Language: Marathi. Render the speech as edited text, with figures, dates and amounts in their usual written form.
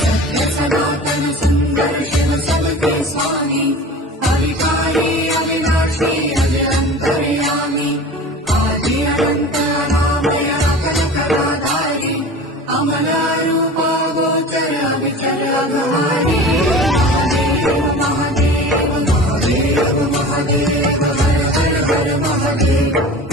सत्य सनातन सुंदर शिव सबके स्वामी अविकारी अविनाशी अजरंतर्यामी आदि अनंत अनामय अखंड अमल रूप गोचर विचर अघहारी महादेव महादेव महादेव महादेव हर हर हर महादेव।